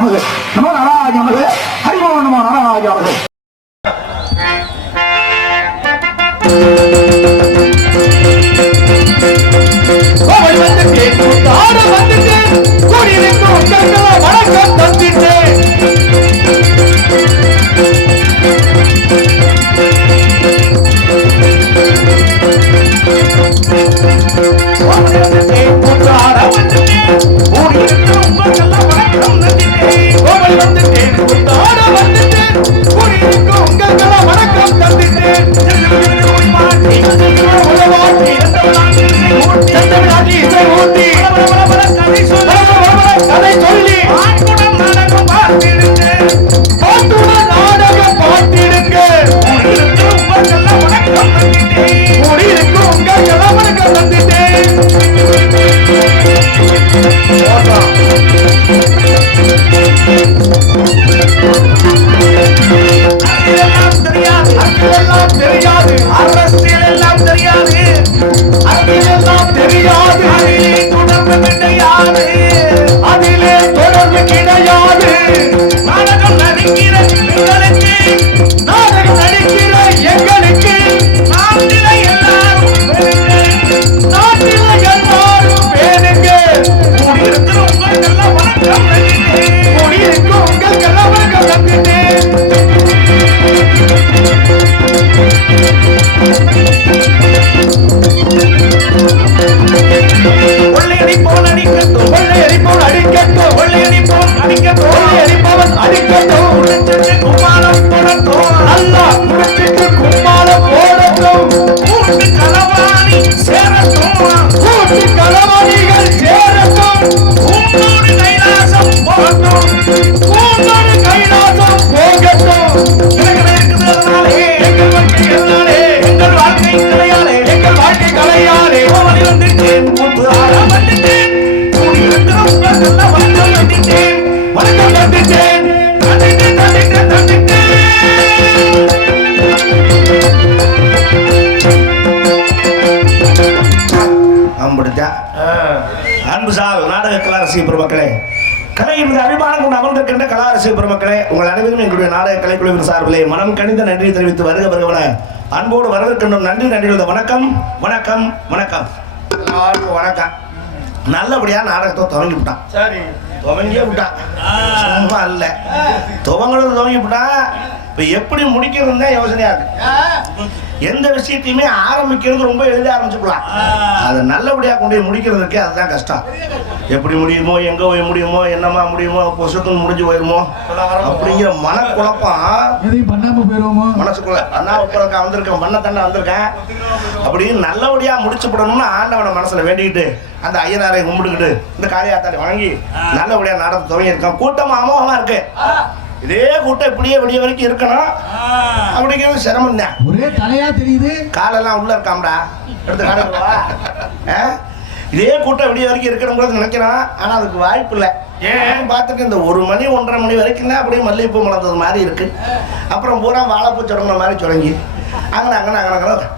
நமது நமோ நாராஜ நமது ஹரிமோ நமோ நாராஜ நமது. வணக்கம் தந்திட்டு கதை சொல்லி நாடகம் பார்த்திடுங்க வணக்கம் தந்துட்டேன். தெரியாது அரசியல் எல்லாம் தெரியாது, அரசியல் எல்லாம் தெரியாது, அதிலே தொடர்பு கிடையாது, அதிலே தொடர்பு கிடையாது. நாடகம் நடிக்கிற எங்களுக்கு, நாடகம் நடிக்கிற எங்களுக்கு நாட்டில எல்லாரும் நாட்டில எல்லாரும் பேருங்க. கூடியிருக்கிற உங்களுக்கெல்லாம் வணக்கம் நடித்தேன், கூடியிருக்கிற உங்களுக்கெல்லாம் வணக்கம் நடித்தேன். கொள்ளையடிப்பவன் அடிக்கட்டும், கொள்ளையடிப்பவன் அடிக்கட்டும், கொள்ளையடிப்பவன் அடிக்கட்டும், கொள்ளையடிப்பவன் அடிக்கட்டும். முடிச்சிட்டு கும்மாளம் போடட்டும், நல்லா முடிச்சிட்டு கும்மாளம் போடட்டும். கூட்டு களவாணி சேரட்டும், கூட்டு களவாணிகள் சேரட்டும். கூண்டோடு கைலாசம் போகட்டும், கூண்டோடு கைலாசம் போகட்டும். இருக்கிறதுனாலே எங்கள் வாழ்க்கை என்னாலே, எங்கள் வாழ்க்கை கலையாலே, எங்கள் வாழ்க்கை கலையாலே ஓவலி வந்துட்டேன், கூட்டு ஆழம் வந்துட்டேன், கூடியிருக்கிற உங்களுக்கெல்லாம் வணக்கம் வந்துட்டேன், வணக்கம் வந்துட்டேன், தந்துட்டேன் தந்துட்டேன் தந்துட்டேன். அன்பு சார் நாடக கலாரசிக பெருமக்களே, கலையின் மீது அபிமானம் கொண்டு அமர்ந்திருக்கின்ற கலாரசிக பெருமக்களே, உங்கள் அனைவரும் எங்களுடைய நாடக கலைக்குழுவின் சார்பிலே மனம் கணிந்த நன்றி தெரிவித்து வருக வருகவன அன்போடு வரவேற்கின்றோம். நன்றி நன்றி. வணக்கம் வணக்கம் வணக்கம் வணக்கம். நல்லபடியா நாடகத்தை துவங்கி விட்டான். சரி, துவங்கியே விட்டான், சும்மா இல்ல, துவங்கிறது துவங்கி விட்டான். இப்ப எப்படி முடிக்கிறது தான் யோசனையா இருக்கு. எந்த விஷயத்தையுமே ஆரம்பிக்கிறது ரொம்ப எளிதாக ஆரம்பிச்சுக்கலாம், அதை நல்லபடியா கொண்டு போய் முடிக்கிறதுக்கு அதுதான் கஷ்டம். எப்படி முடியுமோ, எங்க போய் முடியுமோ, என்னமா முடியுமோ, பொசுக்குன்னு முடிஞ்சு போயிருமோ அப்படிங்கிற மனக்குழப்பம் பண்ணாம போயிருவோமோ மனசுக்குள்ள. அண்ணா வந்திருக்கேன், பண்ண தண்டை வந்திருக்கேன் அப்படின்னு நல்லபடியா முடிச்சுப்படணும்னு ஆண்டவனை மனசுல வேண்டிக்கிட்டு அந்த ஐயனாரை கும்பிட்டுக்கிட்டு இந்த காரியாத்தாரை வாங்கி நல்லபடியா நாடகம் துவங்கி இருக்கோம். கூட்டம் அமோகமா இருக்கு. இதே கூட்டம் இப்படியே வெளிய வரைக்கும் இருக்கணும் அப்படிங்கிறது சிரமம் தான். ஒரே தலையா தெரியுது, காலெல்லாம் உள்ள இருக்காம்டா, எடுத்து கால. இதே கூட்டம் வெளிய வரைக்கும் இருக்கணும் நினைக்கிறோம், ஆனா அதுக்கு வாய்ப்பு இல்லை. ஏன் பார்த்துட்டு இந்த 1 மணி 1:30 மணி வரைக்கும் தான் அப்படியே மல்லிகைப்பூ மலர்ந்தது மாதிரி இருக்கு. அப்புறம் பூரா வாழைப்பூ தொடங்குற மாதிரி தொடங்கி அங்கே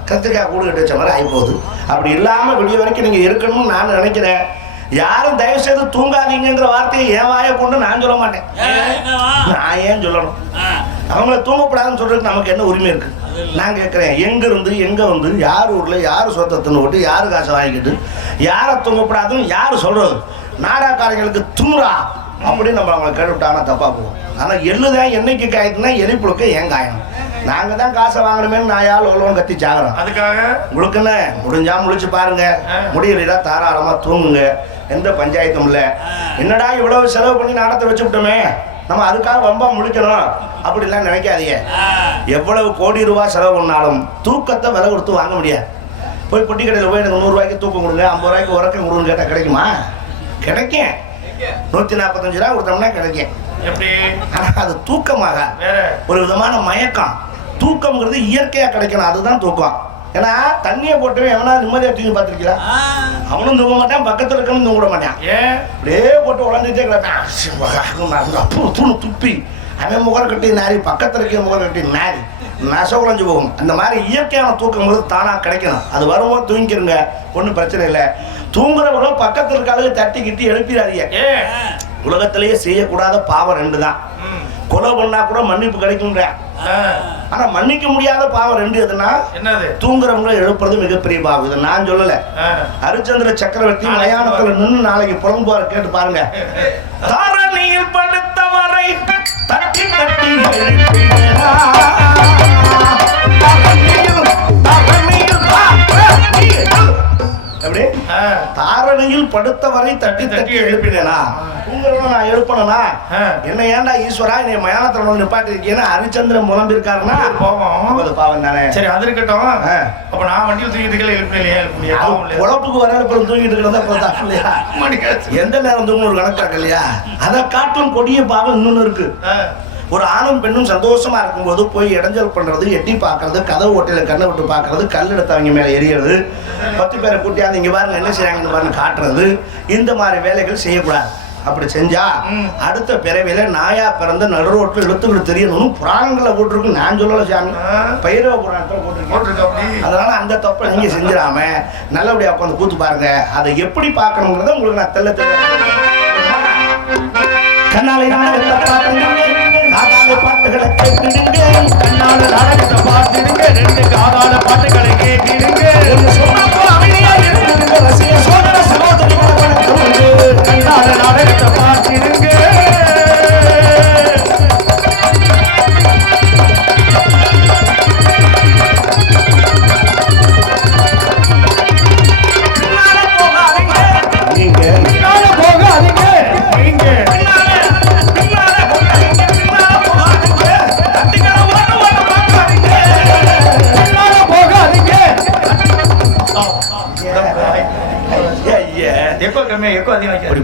கத்திரிக்காய் கூடு கட்டி வச்ச மாதிரி ஆகி போகுது. அப்படி இல்லாமல் வெளிய வரைக்கும் நீங்கள் இருக்கணும்னு நான் நினைக்கிறேன். யாரும் தயவு செய்து தூங்காதீங்கிற வார்த்தையை என் வாயை கொண்டு நான் சொல்ல மாட்டேன். நான் ஏன் சொல்லணும்? அவங்கள தூங்கக்கூடாதுன்னு சொல்றதுக்கு நமக்கு என்ன உரிமை இருக்கு? நான் கேட்குறேன், எங்க இருந்து எங்க வந்து யார் ஊர்ல யார் சொத்தை தின்னு விட்டு யாரு காசை வாங்கிக்கிட்டு யாரை தூங்கக்கூடாதுன்னு யாரு சொல்றது? நாடாக்காரங்களுக்கு தும்ரா அப்படின்னு நம்ம அவங்களை கேட்டுவிட்டாங்கன்னா தப்பா போகும். ஆனால் எள்ளுதான் என்னைக்கு காயத்துனா எலிப்புழுக்க ஏன் காயணும்? நாங்க தான் காசை வாங்கணுமேனு நான் யாழ் ஒழுவன் கத்தி சாகிறோம். அதுக்காக உங்களுக்கு என்ன முடிஞ்சா முழிச்சு பாருங்க, முடியலா தாராளமா தூங்குங்க, எந்த பஞ்சாயத்தும் இல்லை. என்னடா இவ்வளவு செலவு பண்ணி நாடத்தை வச்சு விட்டோமே, நம்ம அதுக்காக ரொம்ப முழிக்கணும் அப்படிலாம் நினைக்காதீங்க. எவ்வளவு கோடி ரூபாய் செலவு பண்ணாலும் தூக்கத்தை விலை கொடுத்து வாங்க முடியாது. போய் பொட்டி கடையில் போய் எனக்கு 100 ரூபாய்க்கு தூக்கம் கொடுங்க, 50 ரூபாய்க்கு உறக்கம் கொடுங்க கேட்டால் கிடைக்குமா? கிடைக்கும். 145 ரூபா கொடுத்தோம்னா கிடைக்கும். எப்படி? ஆனால் அது தூக்கமாக ஒரு விதமான மயக்கம். தூக்கம்ங்கிறது இயற்கையா கிடைக்கணும், அதுதான் தூக்கம். ஏன்னா தண்ணியை போட்டு எவனா நிம்மதியா தூங்கி பார்த்துருக்கீங்களா? அவனும் தூங்க மாட்டான், பக்கத்தில் இருக்கணும் தூங்க மாட்டான். ஏன் அப்படியே போட்டு உடஞ்சிட்டே கிடப்பான். துப்பி அவன் முகர கட்டி நாரி, பக்கத்தில் இருக்க முகர கட்டி நாரி நச உழைஞ்சு போகும். அந்த மாதிரி இயற்கையான தூக்கங்கிறது தானா கிடைக்கணும். அது வரும்போது தூங்கிக்கிறங்க, ஒன்றும் பிரச்சனை இல்லை. தூங்குறவங்களும் பக்கத்தில் இருக்காளுக்கு தட்டி கிட்டி எழுப்பிடாதீங்க. உலகத்திலேயே செய்யக்கூடாத பாவம் 2 தான். கொலை பண்ணா கூட மன்னிப்பு கிடைக்கும்ன்ற. ஆனா மன்னிக்க முடியாத பாவம் 2 எதுனா என்னது? தூங்குறவங்களை எழுப்புறது மிகப்பெரிய பாவம். இதை நான் சொல்லல, ஹரிச்சந்திர சக்கரவர்த்தி மயானத்துல நின்று நாளைக்கு புலம்புவார், கேட்டு பாருங்க. தாரணியில் படுத்தவரை தட்டி தட்டி எப்படி தாரணியில் படுத்தவரை தட்டி தட்டி எழுப்பினா நான் எழுப்பனா என்ன ஏன்டா ஈஸ்வரா என்னை மயானத்துல நிப்பாட்டி இருக்கேன்னு ஹரிச்சந்திரன் முழம்பிருக்காருன்னா பாவம் தானே. சரி, அது இருக்கட்டும். அப்ப நான் வண்டியில் தூங்கிட்டு எழுப்பினேன், குழப்புக்கு வர தூங்கிட்டு இருக்கிறதா எந்த நேரம் தூங்கணும் ஒரு கணக்காக இல்லையா? அதை காட்டும் கொடிய பாவம் இன்னொன்னு இருக்கு. ஒரு ஆணும் பெண்ணும் சந்தோஷமா இருக்கும்போது போய் இடைஞ்சல் பண்றது, எட்டி பார்க்கறது, கதவு ஓட்டையில கண்ணை விட்டு பார்க்கறது, கல் எடுத்து அவங்க மேல எரியறது, 10 பேரை கூட்டியாந்து இங்க பாருங்க என்ன செய்யறாங்கன்னு பாருங்க காட்டுறது, இந்த மாதிரி வேலைகள் செய்யக்கூடாது. அப்படி செஞ்சா அடுத்த பிறவில நாயா பிறந்த நடுரோட்டில் இழுத்துக்கிட்டு தெரியணும் புராணங்களை போட்டிருக்கு. நான் சொல்லல சாமி, பைரவ புராணத்துல போட்டிருக்கேன். அதனால அந்த தப்பை நீங்க செஞ்சிடாம நல்லபடியா உட்காந்து கூத்து பாருங்க. அதை எப்படி பார்க்கணுங்கிறத உங்களுக்கு நான் தெல்ல கண்ணாலை பாட்டுகளை கேட்டிடுங்க, கண்ணால நாடகத்தை பார்த்திடுங்க, 2 காதால பாட்டுகளை கேட்டிடுங்க, ரசிக சோதர சகோதரி கண்ணால நாடகத்தை பார்த்திடுங்க.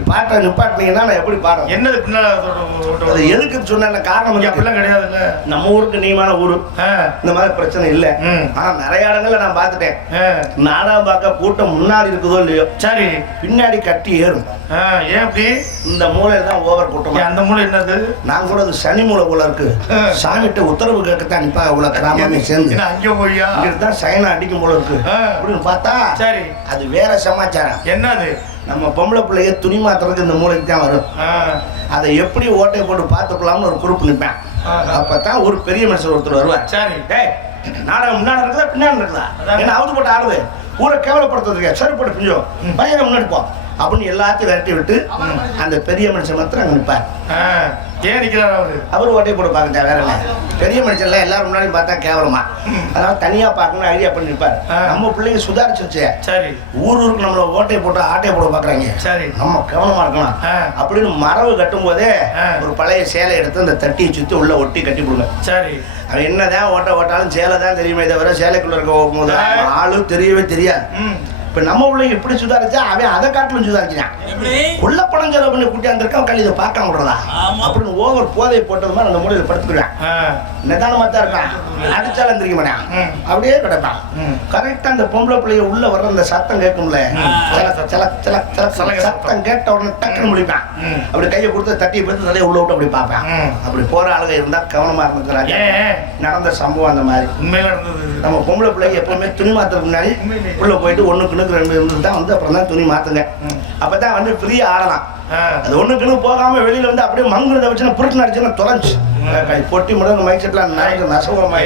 பாட்டை நிப்பாட்டினீங்கன்னா நான் எப்படி பாடுறேன்? என்னது பின்னால எதுக்கு சொன்ன காரணம் அப்படிலாம் கிடையாதுல்ல. நம்ம ஊருக்கு நீமான ஊரு, இந்த மாதிரி பிரச்சனை இல்ல. ஆனா நிறைய இடங்கள்ல நான் பார்த்துட்டேன், நாடகம் பார்க்க கூட்டம் முன்னாடி இருக்குதோ இல்லையோ, சரி பின்னாடி கட்டி ஏறும். ஏன் அப்படி? இந்த மூலையில தான் ஓவர் கூட்டம். அந்த மூலை என்னது? நான் கூட அது சனி மூலை போல இருக்கு. சாமிகிட்ட உத்தரவு கேட்கத்தான் நிப்பா உள்ள கிராமமே சேர்ந்து அங்கே போய்யா தான் சைனா அடிக்கும் போல இருக்கு அப்படின்னு பார்த்தா சரி அது வேற சமாச்சாரம். என்னது? நம்ம பொம்பளை பிள்ளைய துணி மாத்திரத்துக்கு இந்த மூளைக்கு தான் வரும். அதை எப்படி ஓட்டை போட்டு பார்த்துக்கலாம்னு ஒரு குரூப் நிற்பேன். அப்பதான் ஒரு பெரிய மனுஷன் ஒருத்தர் வருவார். சரி நாடகம் முன்னாடி இருக்குதா பின்னாடி இருக்குதா என்ன அவுத்து போட்டு ஆடுது, ஊரை கேவலப்படுத்துறதுக்கு சரி போட்டு பிஞ்சோ பையனை முன்னாடி போ அப்படின்னு எல்லாத்தையும் விரட்டி விட்டு அந்த பெரிய மனுஷன் மாத்திரம் அங்கே நிற்பார். ஏன் நிற்கிறார் அவரு? அவரு ஓட்டையை போட்டு பார்க்கட்டா வேற இல்லை. பெரிய மனுஷன்ல எல்லாரும் முன்னாடி பார்த்தா கேவலமா, அதனால தனியா பார்க்கணும்னு ஐடியா பண்ணி நிற்பார். நம்ம பிள்ளைங்க சுதாரிச்சிருச்சு. சரி ஊருக்கு நம்மள ஓட்டையை போட்டு ஆட்டையை போட பாக்குறாங்க. சரி நம்ம கவனமா இருக்கலாம் அப்படின்னு மரபு கட்டும் போதே ஒரு பழைய சேலை எடுத்து அந்த தட்டியை சுத்தி உள்ள ஒட்டி கட்டி போடுங்க. சரி அவன் என்னதான் ஓட்டாலும் சேலை தான் தெரியுமே தவிர சேலைக்குள்ள இருக்க போது ஆளு தெரியவே தெரியாது. இப்ப நம்ம உள்ள எப்படி சுதாரிச்சா அவன் அதை காட்டிலும் சுதாரிக்கிறான். கொள்ள பணம் செலவு பண்ணி கூட்டியாந்துருக்கான் கல் இதை பார்க்க விடுறதா அப்படின்னு ஓவர் போதை போட்டது மாதிரி அந்த மூலையில படுத்துக்குவேன். நிதானமா தான் இருக்கான், அடிச்சாலும் தெரிக்க மாட்டான், அப்படியே கிடப்பான். கரெக்டா அந்த பொம்பளை பிள்ளைய உள்ள வர்ற அந்த சத்தம் கேட்கும்ல, சத்தம் கேட்ட உடனே டக்குன்னு முடிப்பான். அப்படி கையை கொடுத்து தட்டி போட்டு தலையை உள்ள விட்டு அப்படி பார்ப்பேன். அப்படி போற ஆளுங்க இருந்தா கவனமா இருந்துக்கிறாங்க. நடந்த சம்பவம் அந்த மாதிரி உண்மையில இருந்தது. நம்ம பொம்பளை பிள்ளைங்க எப்பவுமே துணி மாத்துறதுக்கு முன்னாடி உள்ள போயிட்டு 1 கிணக்கு 2 இருந்து தான் வந்து அப்புறம் தான் துணி மாத்துங்க. அப்பதான் வந்து ஃப்ரீயா ஆடலாம். அது 1 கிணக்கு போகாம வெளியில வந்து அப்படியே மங்குறத வச்சுன்னா புருட்டு நடிச்சுன்னா தொலைஞ்சு பொட்டி முடங்க மைக் செட்லாம் நசவமா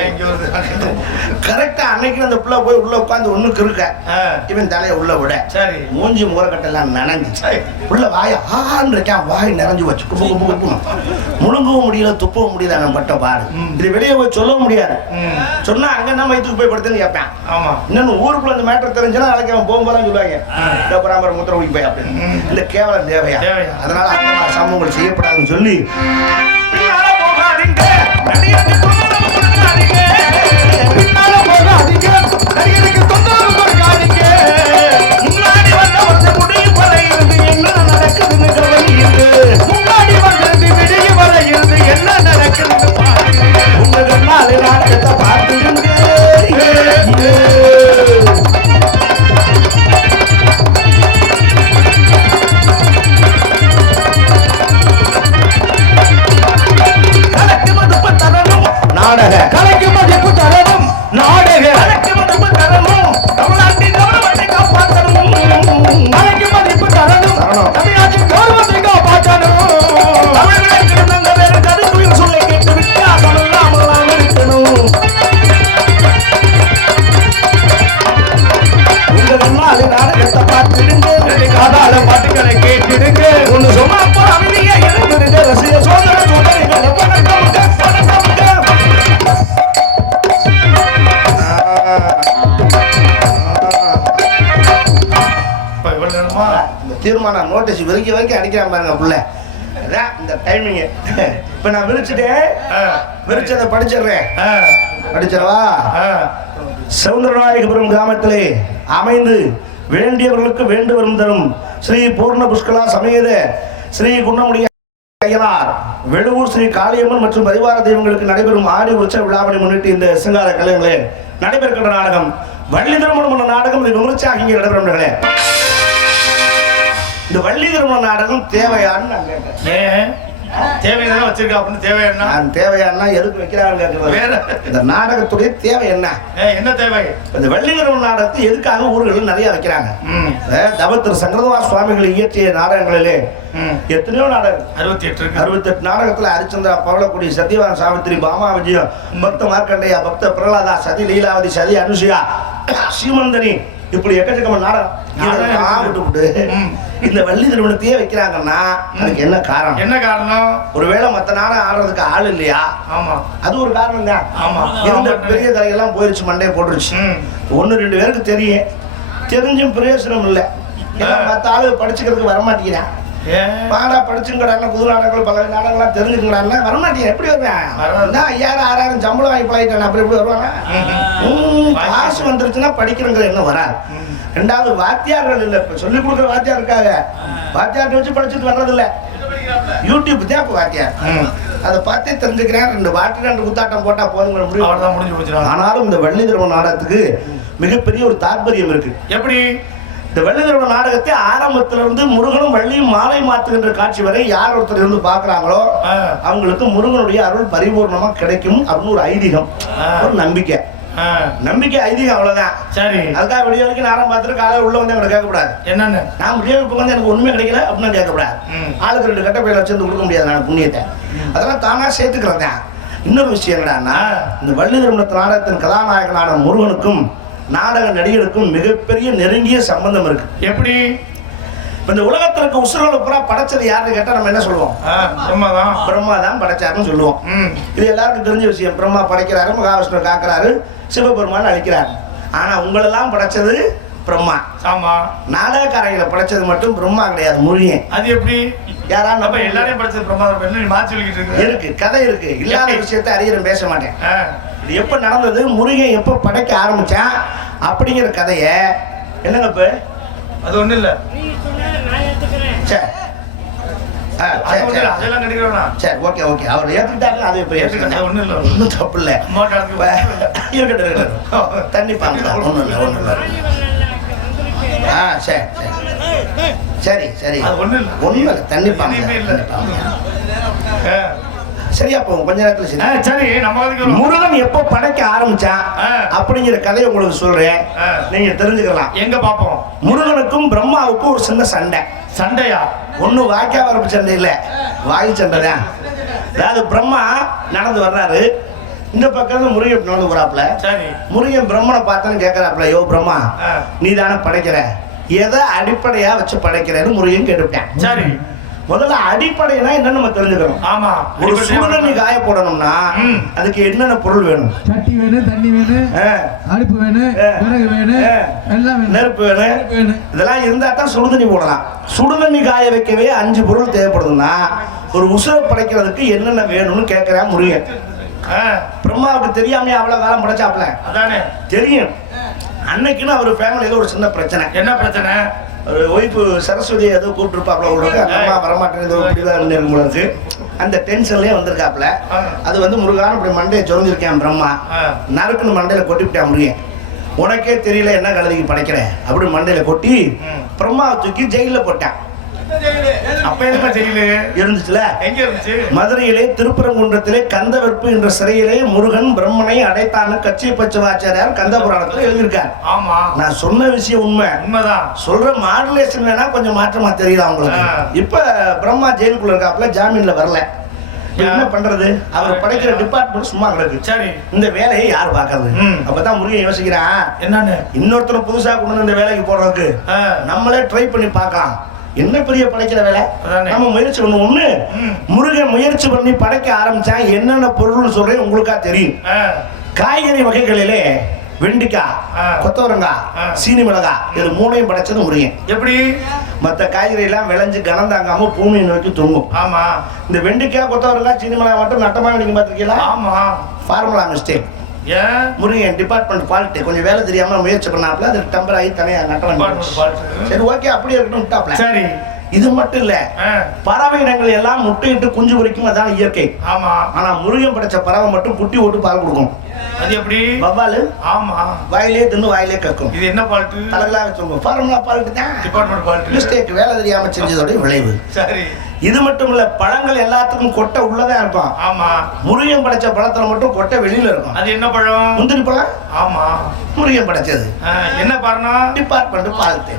கரெக்டா அன்னைக்கு அந்த பிள்ளை போய் உள்ள உட்காந்து 1 இருக்க இவன் தலையை உள்ள விட சரி மூஞ்சி முகக்கட்டெல்லாம் நனைஞ்சு உள்ள வாய ஆன்னு இருக்கான். வாய் நிறைஞ்சு வச்சு குப்பு குப்பு குப்பும் முழுங்கவும் முடியல துப்பவும் முடியல. அவன் பட்ட பாடு இது வெளியே போய் சொல்லவும் முடியாது. சொன்னா அங்க நம்ம வயிற்றுக்கு போய் படுத்துன்னு கேட்பேன். ஆமா இன்னொன்னு ஊருக்குள்ள அந்த மேட்டர் தெரிஞ்சுன்னா நாளைக்கு அவன் போகும்போது சொல்லுவாங்க பராமரம் முத்திர குடிக்க போய் அப்படின்னு. இந்த கேவலம் தேவையா? அதனால அந்த சம்பவங்கள் செய்யப்படாதுன்னு சொல்லி போட்டு வரைக்கும் அடிக்கிறான் பாருங்க புள்ள. அதான் இந்த டைமிங்கு. இப்ப நான் விரிச்சுட்டேன், விரிச்சதை படிச்சிடுறேன். படிச்சிடவா? சவுந்தரநாயகபுரம் கிராமத்திலே அமைந்து வேண்டியவர்களுக்கு வேண்டு வரும் தரும் ஸ்ரீ பூர்ண புஷ்கலா சமேத ஸ்ரீ குன்னமுடிய ஐயனார் வெளுவூர் ஸ்ரீ காளியம்மன் மற்றும் பரிவார தெய்வங்களுக்கு நடைபெறும் ஆடி உற்சவ விழாவினை முன்னிட்டு இந்த சிங்கார கலைஞர்களே நடைபெறுகின்ற நாடகம் வள்ளி திருமணம் நாடகம் இது விமர்சையாக இங்கே நடைபெறும். இந்த வள்ளி திருமண நாடகம் தேவையான்னு நான் கேட்டேன். தேவையான வச்சிருக்கா அப்படின்னு தேவையா? தேவையானா எதுக்கு வைக்கிறாங்க? வேற இந்த நாடகத்துடைய தேவை என்ன? என்ன தேவை? இந்த வள்ளி திருமண நாடகத்தை எதுக்காக ஊர்கள் நிறைய வைக்கிறாங்க? தவத்திரு சங்கரதா சுவாமிகள் இயற்றிய நாடகங்களிலே எத்தனையோ நாடகம் 68 நாடகத்துல ஹரிச்சந்திரா, பவளக்குடி, சத்யவான் சாவித்திரி, பாமா விஜயம், பக்த மார்க்கண்டையா, பக்த பிரகலாதா, சதி லீலாவதி, சதி அனுசுயா, சீமந்தனி, இப்படி எக்கச்சக்கமான நாடகம் விட்டு இந்த வள்ளி திருமணத்தையே வைக்கிறாங்கன்னா அதுக்கு என்ன காரணம்? என்ன காரணம்? ஒருவேளை மத்த நாடகம் ஆடுறதுக்கு ஆள் இல்லையா? ஆமா, அது ஒரு காரணம் தான். ஆமா, இருந்த பெரிய தலையெல்லாம் போயிருச்சு, மண்டையை போட்டுருச்சு. 1-2 பேருக்கு தெரியும், தெரிஞ்சும் பிரயோசனம் இல்லை. மற்ற ஆளு படிச்சுக்கிறதுக்கு வரமாட்டேங்கிறான். பாடா படிச்சுங்கடா, புது நாடகங்கள் பல நாடகங்கள்லாம் தெரிஞ்சுக்கடான்னா வரமாட்டேன். எப்படி வருவேன்? 5000-6000 சம்பளம் வாங்கி பழகிட்டேன், அப்படி எப்படி வருவாங்க? காசு வந்துருச்சுன்னா படிக்கிறங்கிற என்ன வராது. 2வது வாத்தியார்கள் இல்லை, இப்ப சொல்லிக் கொடுக்குற வாத்தியார் இருக்காங்க, வாத்தியார்ட்ட வச்சு படிச்சுட்டு வர்றதில்ல, யூடியூப் தான் இப்போ வாத்தியார். அதை பார்த்தே தெரிஞ்சுக்கிறேன். 2 வாட்டி 2 குத்தாட்டம் போட்டா போதுங்கிற முடிவு அவ்வளோதான், முடிஞ்சு போச்சு. ஆனாலும் இந்த வள்ளி திருமண நாடகத்துக்கு மிகப்பெரிய ஒரு தாற்பயம் இருக்கு. எப்படி? இந்த வள்ளி திருமண நாடகத்தை ஆரம்பத்திலிருந்து முருகனும் வள்ளியும் மாலை மாத்துகின்ற காட்சி வரை யார் ஒருத்தர் இருந்து பாக்குறாங்களோ அவங்களுக்கு முருகனுடைய அருள் பரிபூர்ணமா கிடைக்கும் அப்படின்னு ஒரு ஐதீகம், ஒரு நம்பிக்கை. ஐதீகம், அவ்வளவுதான். சரி, அதுக்காக விடிய வரைக்கும் நாடகம் பார்த்துட்டு காலையில் உள்ள வந்து எங்களை கேட்கக்கூடாது. என்னன்னு நான் முடிய இப்போ வந்து எனக்கு ஒண்ணுமே கிடைக்கல அப்படின்னு கேட்கக்கூடாது. ஆளுக்கு 2 கட்ட பையில வச்சு கொடுக்க முடியாது நான் புண்ணியத்தை. அதெல்லாம் தானா சேர்த்துக்கிறது தான். இன்னொரு விஷயம் என்னடான்னா, இந்த வள்ளி திருமண நாடகத்தின் கதாநாயகனான முருகனுக்கும் நாடக நடிகருக்கும் மிகப்பெரிய நெருங்கிய சம்பந்தம் இருக்கு. எப்படி? இந்த உலகத்துல இருக்க உசுரோட பூரா படைச்சது யாருன்னு கேட்டா நம்ம என்ன சொல்லுவோம்? பிரம்மா தான் படைச்சாருன்னு சொல்லுவோம். இது எல்லாருக்கும் தெரிஞ்ச விஷயம். பிரம்மா படைக்கிறாரு, மகாவிஷ்ணு காக்கிறாரு, சிவபெருமான் அழிக்கிறாரு. ஆனா உங்களெல்லாம் படைச்சது பிரம்மா. ஆமா, நாடகக்காரங்களை படைச்சது மட்டும் பிரம்மா கிடையாது, முருகன். அது எப்படி? யாராவது நம்ம எல்லாரையும் படைச்சது பிரம்மா மாற்றி இருக்கு, கதை இருக்கு. இல்லாத விஷயத்தை அறிஞரும் பேச மாட்டேன். இது எப்ப நடந்தது, முருகன் எப்ப படைக்க ஆரம்பிச்சான் அப்படிங்கிற கதைய என்னங்க இப்ப? அது ஒண்ணு இல்ல. சரி, ஓகே ஓகே, அவர் ஏத்துக்கிட்டாரு. அது இப்ப ஏத்துக்கிட்டா ஒண்ணு இல்ல, ஒன்றும் தப்பு இல்லை. இருக்கட்டும், தண்ணி பாக்கலாம், ஒண்ணும் இல்லை, ஒண்ணும் இல்லை. சரி சரி சரி, ஒண்ணு இல்லை, தண்ணி பாக்கலாம். சரியா போகும் கொஞ்ச நேரத்துல. சரி, முருகன் எப்போ படைக்க ஆரம்பிச்சான் அப்படிங்கிற கதையை உங்களுக்கு சொல்றேன், நீங்க தெரிஞ்சுக்கலாம். எங்க பாப்போம்? முருகனுக்கும் பிரம்மாவுக்கும் ஒரு சின்ன சண்டை. சண்டையா? ஒண்ணு வாய்க்கா வரப்பு சண்டை இல்ல, வாய் சண்டை தான். அதாவது பிரம்மா நடந்து வர்றாரு, இந்த பக்கம் முருகன் நடந்து போறாப்ல. சரி, முருகன் பிரம்மனை பார்த்தான்னு கேட்கறாப்ல, யோ பிரம்மா, நீ தானே படைக்கிற, எதை அடிப்படையா வச்சு படைக்கிறேன்னு முருகன் கேட்டுவிட்டேன். சரி, முதல்ல அடிப்படைனா என்னன்னு நம்ம தெரிஞ்சுக்கணும். ஆமா, ஒரு சுடுதண்ணி காய போடணும்னா அதுக்கு என்னென்ன பொருள் வேணும்? சட்டி வேணும், தண்ணி வேணும், அடுப்பு வேணும், விறகு வேணும், எல்லாம் வேணும், நெருப்பு வேணும். இதெல்லாம் இருந்தா தான் சுடுதண்ணி போடலாம். சுடுதண்ணி காய வைக்கவே 5 பொருள் தேவைப்படுதுன்னா ஒரு உசுரை படைக்கிறதுக்கு என்னென்ன வேணும்னு கேட்கிறா முருகன். பிரம்மாவுக்கு தெரியாம அவ்வளவு காலம் படைச்சாப்ல? அதானே தெரியும். அன்னைக்குன்னு அவர் ஃபேமிலியில ஒரு சின்ன பிரச்சனை. என்ன பிரச்சனை? ஒய்ஃபு சரஸ்வதி ஏதோ கூப்பிட்டுருப்பாப்ல, உங்களுக்கு அந்த அம்மா வரமாட்டேன், ஏதோ இப்படிதான் இருக்கும். அந்த டென்ஷன்லயே வந்திருக்காப்ல. அது வந்து முருகான இப்படி மண்டையை சொரிஞ்சிருக்கேன் பிரம்மா, நறுக்குன்னு மண்டையில கொட்டிவிட்டேன் முருகன். உனக்கே தெரியல என்ன கழுதிக்கு படைக்கிறேன் அப்படி மண்டையில கொட்டி பிரம்மாவை தூக்கி ஜெயில போட்டேன். அப்ப என்ன தெரியல இருந்துச்சுல? எங்க இருந்துச்சு? மதுரையிலே திருப்பரங்குன்றத்திலே கந்தவெற்பு என்ற சிறையிலே முருகன் பிரம்மனை அடைத்தான்னு கச்சி பச்சவாச்சாரியார் கந்த புராணத்துல எழுதியிருக்கார். ஆமா, நான் சொன்ன விஷயம் உண்மைதான். சொல்ற மாடுலேஷன் வேணா கொஞ்சம் மாற்றமா தெரியல அவங்களுக்கு. இப்ப பிரம்மா ஜெயிலுக்குள்ள இருக்காப்புல, ஜாமீன்ல வரல. என்ன பண்றது? அவர் படைக்கிற டிபார்ட்மெண்ட் சும்மா கிடக்கு. சரி, இந்த வேலையை யார் பாக்குறது? அப்பதான் முருகன் யோசிக்கிறான், என்னன்னு இன்னொருத்தர புதுசா கொண்டு வந்து இந்த வேலைக்கு போடுறதுக்கு நம்மளே ட்ரை பண்ணி பார்க்கலாம். என்ன பெரிய படைக்கிற வேலை, நம்ம முயற்சி பண்ணுவோம். ஒண்ணு, முருகன் முயற்சி பண்ணி படைக்க ஆரம்பிச்சா என்னென்ன பொருள்னு சொல்றேன், உங்களுக்கா தெரியும். காய்கறி வகைகளிலே வெண்டிக்காய், கொத்தவரங்காய், சீனி மிளகாய், இது 3ஐயும் படைச்சது முருகன். எப்படி? மற்ற காய்கறி எல்லாம் விளைஞ்சு கனம் தாங்காம பூமியை நோக்கி தொங்கும். ஆமா. இந்த வெண்டைக்காய் கொத்தவரங்காய் சீனி மிளகாய் மட்டும் நட்டமாக நீங்க பார்த்துருக்கீங்களா? ஆமா. Formula mistake. ஏன்? முருகன் டிபார்ட்மெண்ட் ஃபால்ட்டு கொஞ்சம் வேலை தெரியாம முயற்சி பண்ணாப்புல அது டம்பர் ஆகி தனியாக நட்டமாக. சரி ஓகே அப்படியே இருக்கட்டும் விட்டாப்ல. சரி. இது மட்டும் இல்ல, பறவை இனங்கள் எல்லாம் முட்டையிட்டு குஞ்சு பொரிக்கும், அதான் இயற்கை. ஆமா. ஆனா முருகன் படைச்ச பறவை மட்டும் குட்டி ஓட்டு பால் கொடுக்கும். அது எப்படி? வவ்வாலு ஆமா வாயிலே தின்னு வாயிலே கக்கும். இது என்ன ஃபால்ட்? தலகலா வச்சுங்க. ஃபார்முலா ஃபால்ட் தான். Department fault. மிஸ்டேக், வேலை தெரியாம செஞ்சதோட விளைவு. சரி. இது மட்டும் இல்ல, பழங்கள் எல்லாத்துக்கும் கொட்டை உள்ளதா இருக்கும். ஆமா. முருகன் படைச்ச பழத்துல மட்டும் கொட்டை வெளியில இருக்கும். அது என்ன பழம்? முந்திரி பழம். ஆமா. முருகன் படைச்சது. என்ன காரணம்? Department fault.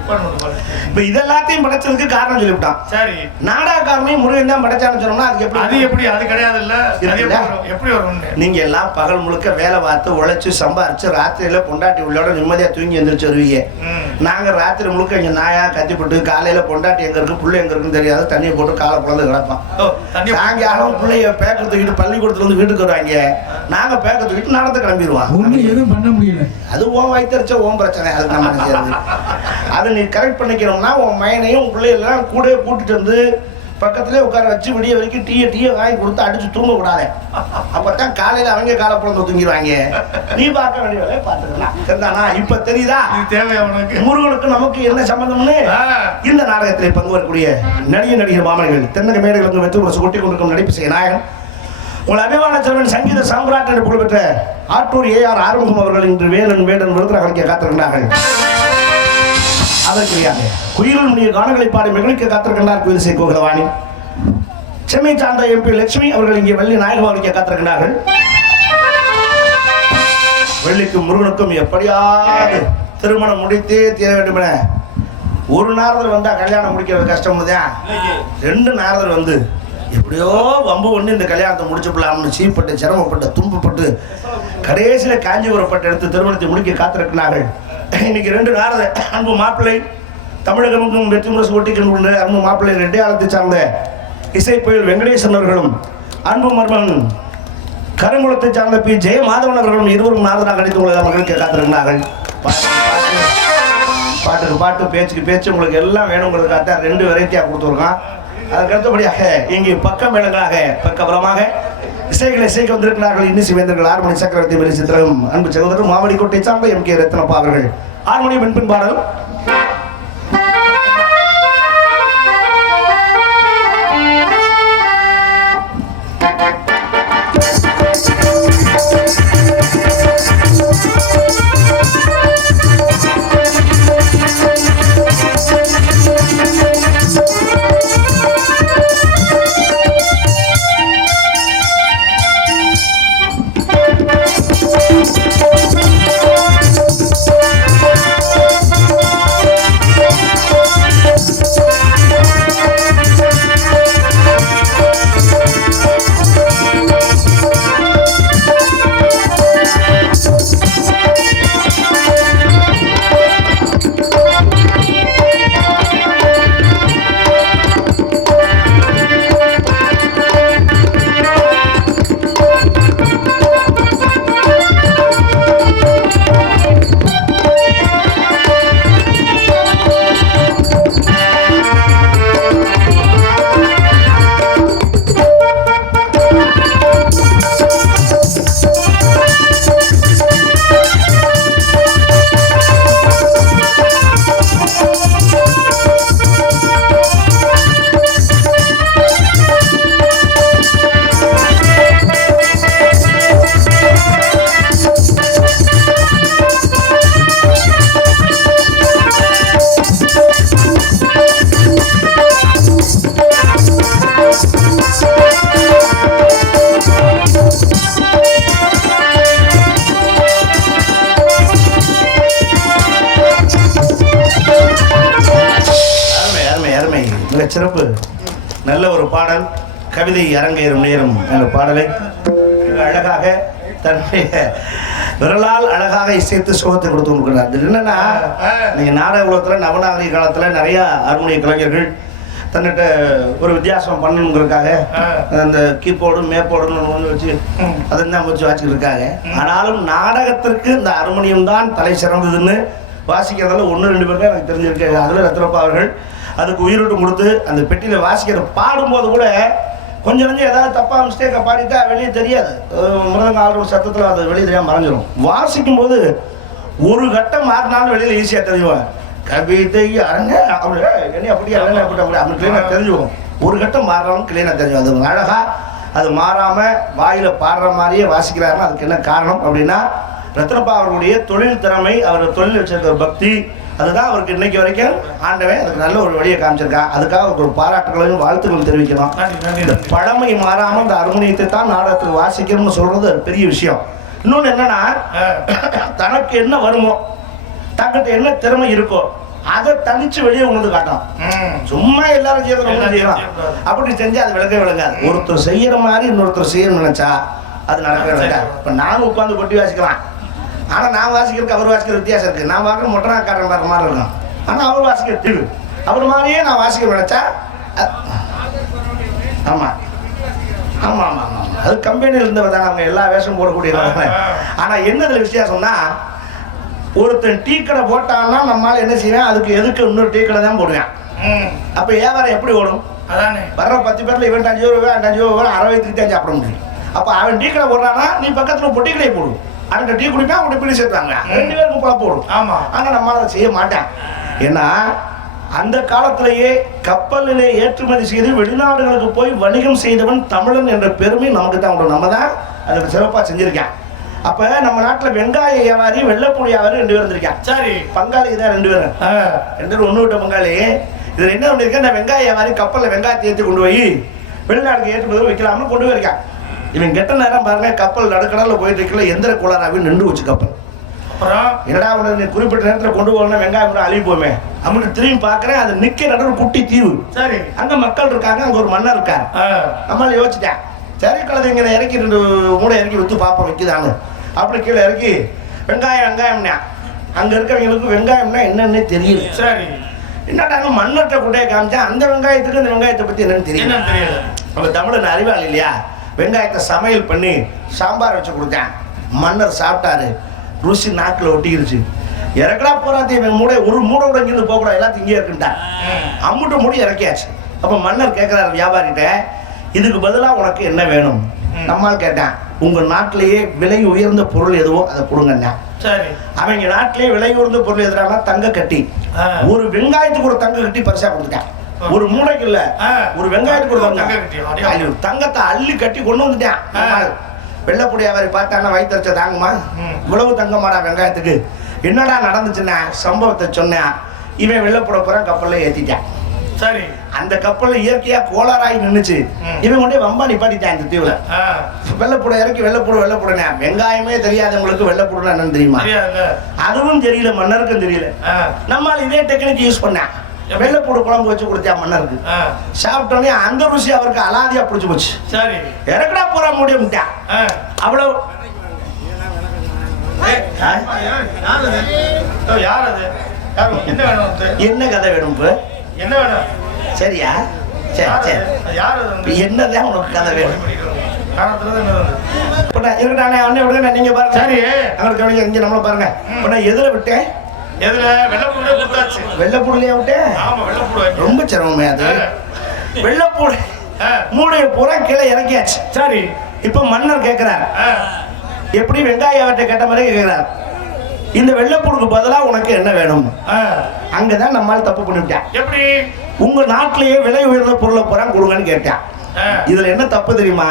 இப்ப இதெல்லாத்தையும் படைச்சதுக்கு காரணம் சொல்லிவிட்டான். சரி. நாடகக்காரனையும் முருகன் தான் படைச்சான்னு சொன்னோம்னா அதுக்கு எப்படி? அது எப்படி? அது கிடையாது இல்ல. எப்படி வரும்? நீங்க எல்லாம் பகல் முழுக்க வேலை பார்த்து உழைச்சு சம்பாரிச்சு ராத்திரியில பொண்டாட்டி உள்ளோட நிம்மதியா தூங்கி எந்திரிச்சு வருவீங்க. நாங்க ராத்திரி முழுக்க இங்க நாயா கத்திப்பட்டு காலையில பொண்டாட்டி எங்க இருக்கு புள்ள எங்க இருக்குன்னு தெரியாது தண்ணியை போட்டு காலை குழந்தை கிடப்பான். சாயங்காலம் பிள்ளைய பேக்க தூக்கிட்டு பள்ளிக்கூடத்துல வந்து வீட்டுக்கு வருவாங்க. நாங்க பேக்க தூக்கிட்டு நடந்து கிளம்பிடுவோம். எதுவும் பண்ண முடியல. அது ஓம் வைத்தறிச்ச ஓம் பிரச்சனை. அதுக்கு நம்ம என்ன செய்யறது? அதை நீ கரெக்ட் பண்ணிக்கணும்னா உன் மையனையும் உன் பிள்ளைகள்லாம் கூட கூட்டிட்டு வந்து பக்கத்திலே உட்கார வச்சு விடிய வரைக்கும் டீயை வாங்கி கொடுத்து அடிச்சு தூங்க கூடாது. அப்பதான் காலையில அவங்க காலை புலந்து தூங்கிடுவாங்க. நீ பார்க்க வேண்டிய வேலையை பார்த்துக்கலாம். சரிதானா? இப்ப தெரியுதா முருகனுக்கு நமக்கு என்ன சம்பந்தம்னு? இந்த நாடகத்தில் பங்கு வரக்கூடிய நடிகர் மாமனிகள் தென்னக மேடைகளுக்கு வெற்றி முரசு கொட்டி கொண்டிருக்கும் நடிப்பு செய்ய நாயகன் உங்கள் அபிமான செல்வன் சங்கீத சாம்ராட் என்று புகழ்பெற்ற ஆட்டூர் AR ஆறுமுகம் அவர்கள் இன்று வேலன் விருதுரை அளிக்க காத்திருக்கிறார்கள். அதற்குரியாக குயிலில் முடிய கானங்களை பாடி மகிழ்க்க காத்திருக்கின்றார் குயிலிசை கோகிலவாணி. சென்னை சார்ந்த MP லட்சுமி அவர்கள் இங்கே வெள்ளி நாயகம் அளிக்க காத்திருக்கின்றார்கள். வெள்ளிக்கும் முருகனுக்கும் எப்படியாவது திருமணம் முடித்தே தீர வேண்டும் என ஒரு நாரதர் வந்தா கல்யாணம் முடிக்கிறது கஷ்டம் தான். 2 நாரதர் வந்து எப்படியோ வம்பு ஒன்று இந்த கல்யாணத்தை முடிச்சுப்படலாம்னு சீப்பட்டு சிரமப்பட்டு துன்பப்பட்டு கடைசியில காஞ்சிபுரப்பட்டு எடுத்து திருமணத்தை முடிக்க காத்திருக்கிறார்கள். இன்னைக்கு 2 நாரதர் அன்பு மாப்பிள்ளை தமிழகமும் வெற்றி முரசு ஒட்டிக்கின்ற அன்பு மாப்பிள்ளை ரெட்டையாளத்தை சார்ந்த இசைப்புயல் வெங்கடேசன் அவர்களும் அன்பு மர்மன் கருங்குளத்தை சார்ந்த P ஜெயமாதவன் அவர்களும் இருவரும் நாரதராக நடித்து உங்களை மகிழ்க்க காத்திருக்கிறார்கள். பாட்டுக்கு பாட்டு பேச்சுக்கு பேச்சு உங்களுக்கு எல்லாம் வேணுங்கிறதுக்காக 2 வெரைட்டியாக கொடுத்துருக்கான். அதுக்கு அடுத்தபடியாக இங்கே பக்க மேளங்களாக பக்கபலமாக இசைகளை இசைக்க வந்திருக்கிறார்கள். இன்னிசை வேந்தர்கள் 6 மணி சக்கரவர்த்தி வெளி சித்திரம் அன்பு சகோதரர் மாவடிக்கோட்டை சார்ந்த MK ரத்னப்பா அவர்கள் 6 மணி பெண்பின் பாடல். சிறப்பு நல்ல ஒரு பாடல் கவிதை அரங்கேறும் நேரம் என்ற பாடலை அழகாக தன்னுடைய விரலால் அழகாக இசைத்து சுகத்தை கொடுத்து கொடுக்கிறார். இது என்னன்னா நீங்க நாடக உலகத்துல நவநாகரிக காலத்துல நிறைய ஹார்மோனிய கலைஞர்கள் தன்னிட்ட ஒரு வித்தியாசம் பண்ணணுங்கிறதுக்காக அந்த கீபோர்டு மேப்போர்டுன்னு ஒன்று வச்சு அதான் வச்சு வாசிக்கிட்டு இருக்காங்க. ஆனாலும் நாடகத்திற்கு இந்த ஹார்மோனியம் தான் தலை சிறந்ததுன்னு வாசிக்கிறதால 1-2 பேர் தான் எனக்கு தெரிஞ்சிருக்காங்க. அதுல ரத்னப்பா அவர்கள் அதுக்கு உயிரோடு கொடுத்து அந்த பெட்டியில் வாசிக்கிற பாடும்போது கூட கொஞ்சம் ஏதாவது தப்பாக மிஸ்டேக்கை பாடிட்டா வெளியே தெரியாது. மிருதங்க ஆடுற சத்தத்தில் அது வெளியே தெரியாமல் மறைஞ்சிடும். வாசிக்கும் போது ஒரு கட்டம் மாறினாலும் வெளியில் ஈஸியாக தெரிஞ்சுவாங்க. கவிதை அரங்க அப்படி என்ன அப்படியே அப்படி கிளீனாக தெரிஞ்சுவோம். ஒரு கட்டம் மாறினாலும் கிளீனாக தெரிஞ்சுவோம். அது அழகாக அது மாறாமல் வாயில் பாடுற மாதிரியே வாசிக்கிறாருன்னா அதுக்கு என்ன காரணம் அப்படின்னா ரத்னப்பா அவர்களுடைய தொழில் திறமை, அவர் தொழில் வச்சிருக்கிற பக்தி, அதுதான் அவருக்கு இன்னைக்கு வரைக்கும் ஆண்டவன் அதுக்கு நல்ல ஒரு வழியை காமிச்சிருக்கான். அதுக்காக அவருக்கு ஒரு பாராட்டுகளையும் வாழ்த்துக்களும் தெரிவிக்கலாம். இந்த பழமை மாறாமல் இந்த அருமணியத்தை தான் நாடகத்துக்கு வாசிக்கணும்னு சொல்றது ஒரு பெரிய விஷயம். இன்னொன்று என்னன்னா, தனக்கு என்ன வருமோ, தக்கிட்ட என்ன திறமை இருக்கோ அதை தனிச்சு வெளியே உணர்ந்து காட்டும். சும்மா எல்லாரும் செய்யலாம். அப்படி செஞ்சா அது விளங்காது. ஒருத்தர் செய்யற மாதிரி இன்னொருத்தர் செய்யணும்னு நினைச்சா அது நடக்கவே நடக்காது. இப்ப நானும் உட்காந்து கொட்டி வாசிக்கலாம். ஆனா நான் வாசிக்கிறதுக்கு அவர் வாசிக்கிற வித்தியாசம் இருக்கு. நான் வாக்குற மொட்டனா காட்டுற மாதிரி இருக்கும். ஆனா அவர் வாசிக்கிற தீவு அவர் மாதிரியே நான் வாசிக்க நினைச்சா ஆமா ஆமா ஆமா ஆமா அது கம்பெனியில் இருந்தவர் தான். அவங்க எல்லா வேஷமும் போடக்கூடியவங்க. ஆனா என்னதுல வித்தியாசம்னா, ஒருத்தன் டீ கடை போட்டான்னா நம்மளால என்ன செய்வேன், அதுக்கு எதுக்கு இன்னொரு டீ கடை தான் போடுவேன். அப்ப வியாபாரம் எப்படி ஓடும்? வர்ற 10 பேர்ல இவன் 5 ரூபா 5 ரூபா 60 தான் சாப்பிட முடியும். அப்ப அவன் டீ கடை போடுறான்னா நீ பக்கத்துல பொட்டி கடை போடும். அவன் டீ குடிப்பா அப்படி பிடி சேர்த்தாங்க 2 பேருக்கும் போல போடும். ஆமா. ஆனா நம்மளால செய்ய மாட்டேன். ஏன்னா அந்த காலத்திலேயே கப்பலிலே ஏற்றுமதி செய்து வெளிநாடுகளுக்கு போய் வணிகம் செய்தவன் தமிழன் என்ற பெருமை நமக்கு தான் உண்டு. நம்ம தான் அதை சிறப்பா செஞ்சிருக்கேன். அப்ப நம்ம நாட்டுல வெங்காய வியாபாரி வெள்ளைப்பூடி வியாபாரி 2 பேர் இருந்திருக்கேன். சரி, பங்காளி தான் 2 பேரும். 2 பேரும் ஒண்ணு விட்ட பங்காளி. இதுல என்ன பண்ணிருக்கேன், நான் வெங்காய வியாபாரி கப்பல்ல வெங்காயத்தை ஏற்றி கொண்டு போய் வெளிநாடுக்கு ஏற்றுமதி வைக்கலாம்னு கொண்டு போயிருக்கேன். இவன் கெட்ட நேரம் பாருங்க, கப்பல் நடுக்கடல்ல போயிட்டு இருக்கல எந்திர கோளாறாவே நின்று வச்சு கப்பல். அப்புறம் என்னடா நீ குறிப்பிட்ட நேரத்தில் கொண்டு போகணும், வெங்காயம் அழிவு போமே அப்படின்னு திரும்பி பாக்குறேன். அது நிக்க நடுவில் குட்டி தீவு. சரி, அங்க மக்கள் இருக்காங்க, அங்க ஒரு மன்னர் இருக்காரு. நம்மளால யோசிச்சிட்டேன், சரி கழுதைங்க இறக்கி 2 மூடை இறக்கி வித்து பாப்போம் வைக்குதான்னு. அப்படி கீழே இறக்கி வெங்காயம்னா அங்க இருக்கிறவங்களுக்கு வெங்காயம்னா என்னன்னு தெரியல. சரி, என்னடா மண்ணற்ற குட்டையை காமிச்சா அந்த வெங்காயத்துக்கு இந்த வெங்காயத்தை பத்தி என்னன்னு தெரியல. நம்ம தமிழன் அறிவாள் இல்லையா. வெங்காயத்தை சமையல் பண்ணி சாம்பார் வச்சு கொடுத்தேன். மன்னர் சாப்பிட்டாரு, ருசி நாக்கில் ஒட்டிக்கிடுச்சு. இறக்கடா போறாத்தி மூடை ஒரு மூடை கூட இங்கிருந்து போகக்கூடாது, எல்லாத்தையும் இங்கே இருக்குன்ட்டான். அம்முட்டு மூடி இறக்கியாச்சு. அப்போ மன்னர் கேட்குறாரு வியாபாரிகிட்ட, இதுக்கு பதிலாக உனக்கு என்ன வேணும்? நம்மால் கேட்டேன், உங்க நாட்டிலேயே விலை உயர்ந்த பொருள் எதுவோ அதை கொடுங்கண்ணா. சரி, அவங்க நாட்டிலேயே விலை உயர்ந்த பொருள் எதுனா தங்க கட்டி. ஒரு வெங்காயத்துக்கு ஒரு தங்க கட்டி பரிசா கொடுத்துட்டேன். ஒரு மூளைக்கு இல்ல, ஒரு வெங்காயத்துக்கு ஒரு தங்க கட்டி தங்கத்தை அள்ளி கட்டி கொண்டு வந்துட்டேன். வெள்ளைப்பூடி வியாபாரி பார்த்தானா வயிற்றுச்ச தாங்குமா? இவ்வளவு தங்கமாடா வெங்காயத்துக்கு? என்னடா நடந்துச்சுன்னா சம்பவத்தை சொன்னேன். இவன் வெள்ளைப்பூட போறான், கப்பல்ல ஏத்திட்டான். சரி, அந்த கப்பல் இயற்கையா கோளாறாகி நின்றுச்சு. இவன் கொண்டே வம்பா நிப்பாட்டிட்டான் இந்த தீவுல. வெள்ளைப்பூட இறக்கி வெள்ளைப்பூடுனே. வெங்காயமே தெரியாதவங்களுக்கு வெள்ளைப்பூடுனா என்னன்னு தெரியுமா? அதுவும் தெரியல, மன்னருக்கும் தெரியல. நம்மால் இதே டெக்னிக் யூஸ் பண்ணேன். வெள்ளைப்பூடு குழம்பு வச்சு கொடுத்தா மன்னருக்கு. சாப்பிட்டோன்னே அந்த ருசி அவருக்கு அலாதியா பிடிச்சு போச்சு. சரி, இறக்கடா போற முடியும்ட்டா. அவ்வளவு என்ன கதை வேணும்? என்ன வேணும்? சரியா? சரி சரி, என்னதான் உனக்கு கதை வேணும்? நீங்க பாருங்க. சரி, அவங்களுக்கு இங்க நம்மள பாருங்க. இப்ப நான் எதுல விட்டேன்? வெள்ளைப்பூடுலயா விட்டேன்? ரொம்ப சிரமமே அது. வெள்ளைப்பூடு மூடைய பூரா கீழே இறக்கியாச்சு. சரி, இப்ப மன்னர் கேட்கிறார், எப்படி வெங்காயத்தை கேட்ட மாதிரி கேட்கிறார், இந்த வெள்ளைப்பூடுக்கு பதிலா உனக்கு என்ன வேணும்? அங்கதான் நம்மால் தப்பு பண்ணிவிட்டேன். எப்படி? உங்க நாட்டிலேயே விலை உயர்ந்த பொருளை போறான் கொடுங்கன்னு கேட்டேன். இதுல என்ன தப்பு தெரியுமா?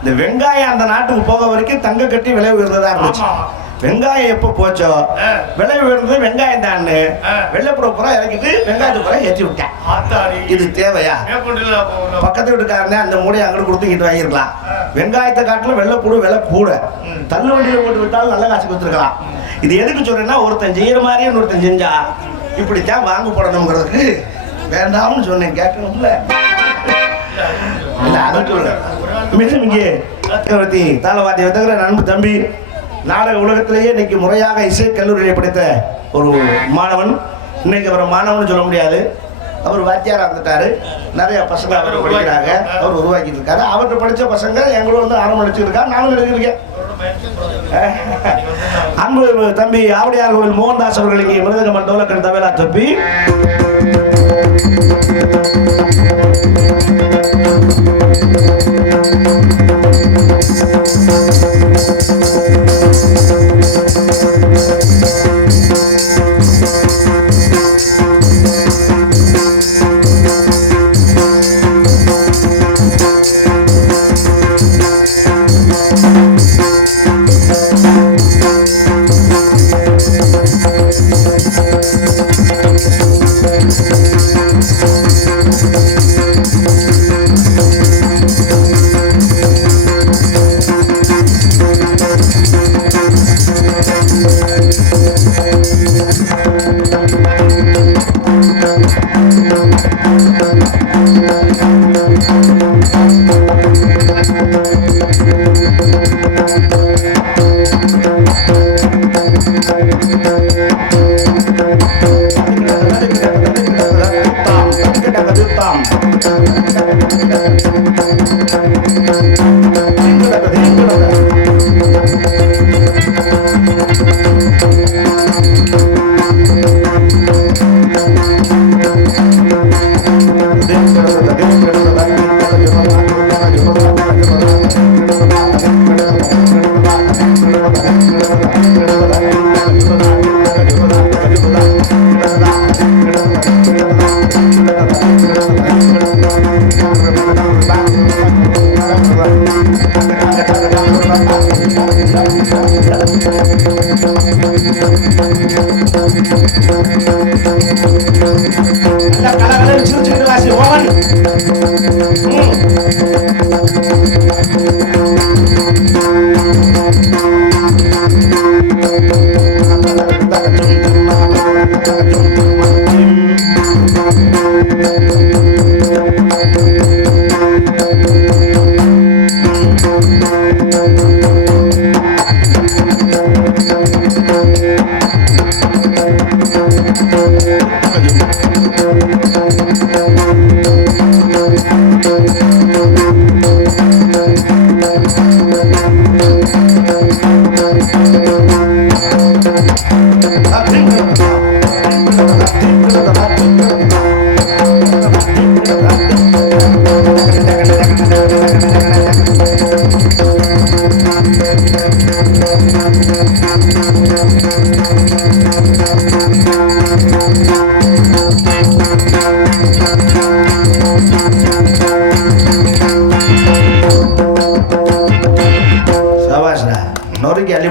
இந்த வெங்காயம் அந்த நாட்டுக்கு போக வரைக்கும் தங்க கட்டி விலை உயர்ந்ததா இருந்துச்சு. வெங்காயம் எப்ப போச்சோ விலை உயர்ந்தது வெங்காயம் தான். வெள்ளைப்பூட பூரா இறக்கிட்டு வெங்காயத்தை பூரா ஏற்றி விட்டேன். இது தேவையா? பக்கத்து வீட்டுக்காரங்க அந்த மூடையை அங்கிட்டு கொடுத்துக்கிட்டு வாங்கிருக்கலாம். வெங்காயத்தை காட்டிலும் வெள்ளைப்பூடு விலை கூட. தள்ளு வண்டியில போட்டு விட்டாலும் நல்ல காசு கொடுத்துருக்கலாம். இது எதுக்கு சொல்றேன்னா, ஒருத்தன் செய்யற மாதிரியே ஒருத்தன் செஞ்சா இப்படித்தான் வாங்க போடணுங்கிறதுக்கு வேண்டாம்னு சொன்னேன். கேட்கணும்ல, இல்ல அதை சொல்ல. மிக சக்கரவர்த்தி தாளவாத்திய வித்தகிற நண்பு தம்பி, நாடக உலகத்திலேயே இன்னைக்கு முறையாக இசை கல்லூரியை படித்த ஒரு மாணவன். இன்னைக்கு அவரை மாணவன் சொல்ல முடியாது, அவர் வாத்தியாரா இருந்துட்டாரு. நிறைய பசங்க அவர் படிக்கிறாங்க, அவர் உருவாக்கிட்டு இருக்காரு. அவர்கிட்ட படித்த பசங்க எங்களோட வந்து ஆரம்பம் நடிச்சிருக்காரு, நானும் நடிச்சிருக்கேன். அன்பு தம்பி ஆவடியார் கோவில் மோகன்தாஸ் அவர்கள் இங்கே மிருதங்க மண்டோலக்கன் தவேலா தம்பி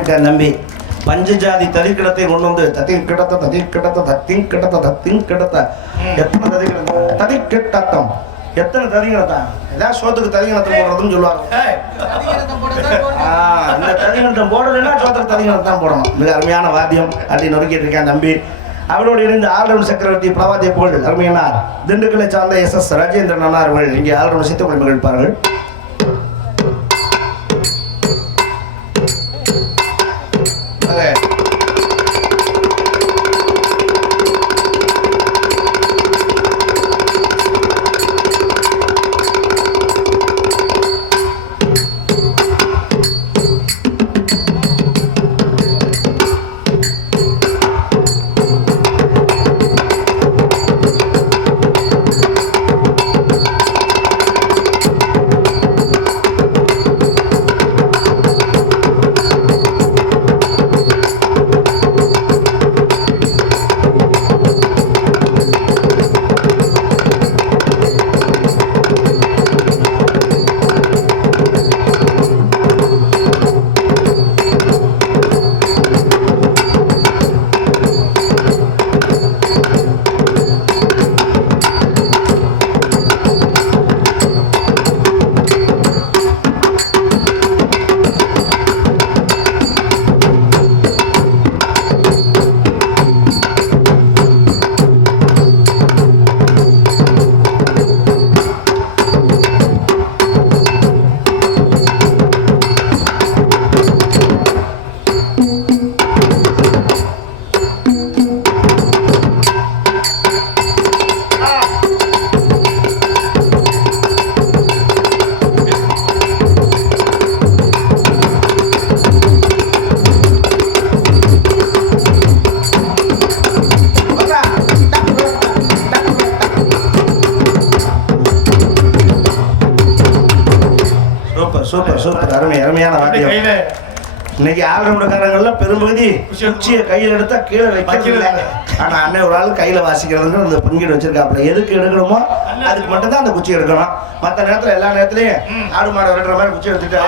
இருக்கார் நம்பி. பஞ்சஜாதி ததிக்கிடத்தை கொண்டு வந்து தத்திங் கிடத்த தத்திங் கிடத்த எத்தனை ததிக்கிடத்தம் எத்தனை ததிகிடத்தான் ஏதாவது சோத்துக்கு ததிகிணத்தை போடுறதுன்னு சொல்லுவாங்க. இந்த ததிகிணத்தம் போடலைன்னா சோத்துக்கு ததிகிணத்தை தான் போடணும். மிக அருமையான வாத்தியம் அப்படி நொறுக்கிட்டு இருக்கேன் நம்பி. அவரோடு இணைந்து ஆல்ரவுண்ட் சக்கரவர்த்தி பிரபாத்திய புகழ் அருமையானார் திண்டுக்கலை சார்ந்த SS ராஜேந்திரன் அண்ணா அவர்கள் இங்கே ஆல்ரவுண்ட் சித்தக்குழு நிகழ்ப்பார்கள். சூப்பர் அருமையான வாத்தியம். இன்னைக்கு ஆல்ரவுண்டக்காரங்கள்ல பெரும்பகுதி குச்சியை கையில் எடுத்தா கீழே வைக்கிறது. ஆனா அண்ணன் ஒரு ஆள் கையில வாசிக்கிறதுன்னு அந்த பங்கீடு வச்சிருக்காப்புல. எதுக்கு எடுக்கணுமோ அதுக்கு மட்டும்தான் அந்த குச்சி எடுக்கணும். மற்ற நேரத்துல எல்லா நேரத்திலயும் ஆடு மாடு விரட்டுற மாதிரி குச்சி எடுத்துட்டு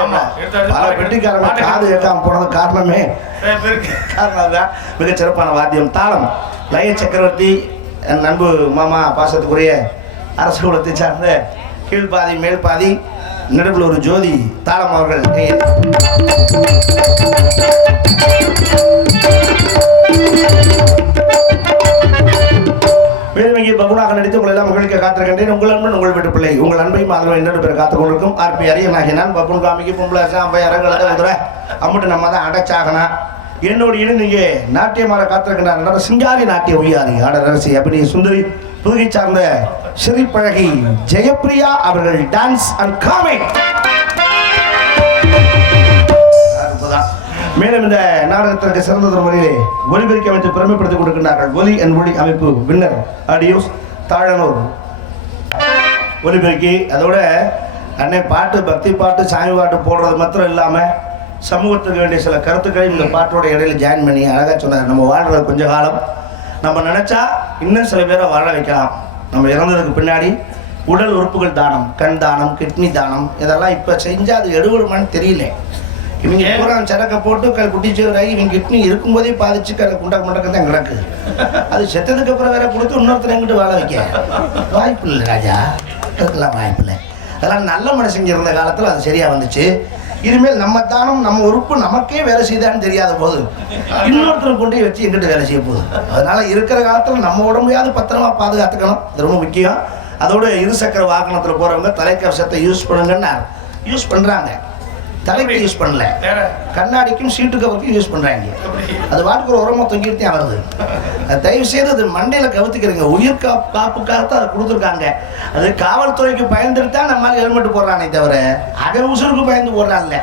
பல பெட்டிக்காரங்க காது கேட்காம போனது காரணமே காரணம். மிக சிறப்பான வாத்தியம். தாளம் லய சக்கரவர்த்தி என் நண்பு மாமா பாசத்துக்குரிய அரசு குலத்தை சார்ந்த கீழ்பாதி மேல் பாதி நடுவில் ஒரு ஜோதி தாளம் அவர்கள். வேலுமங்கி பகுனாக நடித்து உங்களை எல்லாம் மகிழ்க்க காத்திருக்கின்றேன். உங்கள் அன்பன் உங்கள் வீட்டு பிள்ளை உங்கள் அன்பையும் ஆதரவை இன்னொரு பேர் காத்துக் கொண்டிருக்கும் RP அரியனாகி நான் பப்புன் காமிக்கு பொம்பளை சாம்பை அரங்கலத உதுரை அம்முட்டு நம்ம தான் அடைச்சாகனா என்னோடு இணைந்து இங்கே நாட்டியமாற காத்திருக்கின்றார் சிங்காரி நாட்டிய ஒய்யாரி ஆடரசி அப்படி சுந்தரி புதுகை சார்ந்த சிறிப்பழகி ஜெயப்பிரியா அவர்கள் டான்ஸ் அண்ட் காமெடி. மேலும் இந்த நாடகத்திற்கு சிறந்த முறையிலே ஒலிபெருக்கி அமைத்து பெருமைப்படுத்திக் கொடுக்கின்றார்கள். ஒலி அண்ட் ஒளி அமைப்பு வின்னர் ஆடியோஸ் தாழனூர் ஒலிபெருக்கி. அதோட அன்னை பாட்டு பக்தி பாட்டு சாமி பாட்டு போடுறது மாத்திரம் இல்லாமல் சமூகத்துக்கு வேண்டிய சில கருத்துக்களை இந்த பாட்டோட இடையில ஜாயின் பண்ணி அழகாக சொன்னார். நம்ம வாழ்றது கொஞ்ச காலம், நம்ம நினைச்சா இன்னும் சில பேரை வாழ வைக்கலாம். நம்ம இறந்ததுக்கு பின்னாடி உடல் உறுப்புகள் தானம், கண் தானம், கிட்னி தானம் இதெல்லாம் இப்போ செஞ்சால் அது எடுபடுமான்னு தெரியல. இவங்க பூரா சரக்கை போட்டு குட்டிச்சவராகி இவங்க கிட்னி இருக்கும்போதே பாதிச்சு குண்டக்க முண்டக்க தான் கிடக்குது. அது செத்ததுக்கு அப்புறம் வேற கொடுத்து இன்னொருத்தர் எங்கிட்டு வாழ வைக்க வாய்ப்பு இல்லை ராஜா, அதுக்கெல்லாம் வாய்ப்பு இல்லை. அதெல்லாம் நல்ல மனுஷங்க இருந்த காலத்தில் அது சரியாக வந்துச்சு. இனிமேல் நம்ம தானம் நம்ம உறுப்பு நமக்கே வேலை செய்தான்னு தெரியாத போது இன்னொருத்தர் கொண்டு வச்சு எங்கிட்ட வேலை செய்ய போகுது. அதனால இருக்கிற காலத்தில் நம்ம உடம்பையாவது பத்திரமா பாதுகாத்துக்கணும், அது ரொம்ப முக்கியம். அதோட இருசக்கர வாகனத்தில் போறவங்க தலைக்கவசத்தை யூஸ் பண்ணுங்கன்னா யூஸ் பண்றாங்க, தலைக்கு யூஸ் பண்ணல, கண்ணாடிக்கும் சீட்டு கவருக்கும் யூஸ் பண்றாங்க. அது வாட்டுக்கு ஒரு உரமா தொங்கிட்டு வருது. தயவு செய்து அது மண்டையில கவுத்துக்கிறீங்க. உயிர் காப்புக்காகத்தான் அதை கொடுத்துருக்காங்க. அது காவல்துறைக்கு பயந்துட்டு தான் நம்மளால ஹெல்மெட் போடுறானே தவிர அவன் உசுருக்கு பயந்து போடுறான்ல.